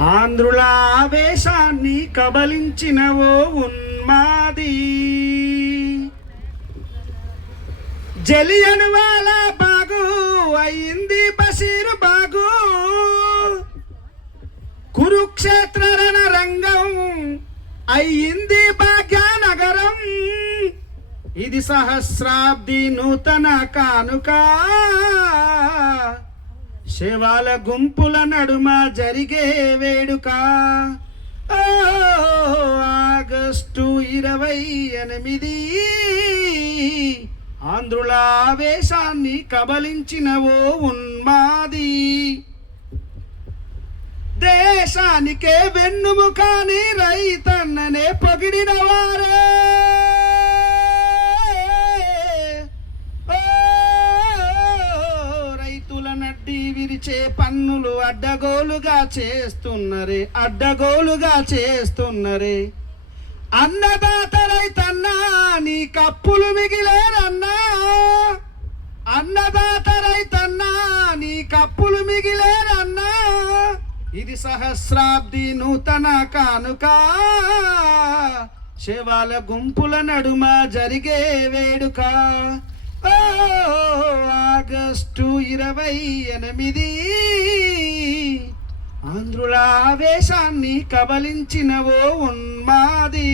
ఆంధ్రుల ఆవేశాన్ని కబలించినవో ఉన్మాది. జలియన్ వాలా బాగు అయింది బషీర్ బాగు. కురుక్షేత్ర రణరంగం అయ్యింది భాగ్యనగరం. ఇది సహస్రాబ్ది నూతన కానుక. శవాల గుంపుల నడుమ జరిగే వేడుక. ఆగస్టు 28 ఆంధ్రుల ఆవేశాన్ని కబలించినవో ఉన్మాది. దేశానికే వెన్నుముకాని రైతన్ననే పొగిడిన వారే. రైతుల నడ్డి విరిచే పన్నులు అడ్డగోలుగా చేస్తున్నరే. అన్నదాత రైతన్నా నీ కప్పులు మిగిలేరన్నా. అన్నదాత రైతన్నా నీ కప్పులు మిగిలేరన్నా. ఇది సహస్రాబ్ది నూతన కానుక. శవాల గుంపుల నడుమ జరిగే వేడుక. ఆగస్టు 28 ఆంధ్రుల ఆవేశాన్ని కబలించినవో ఉన్మాది.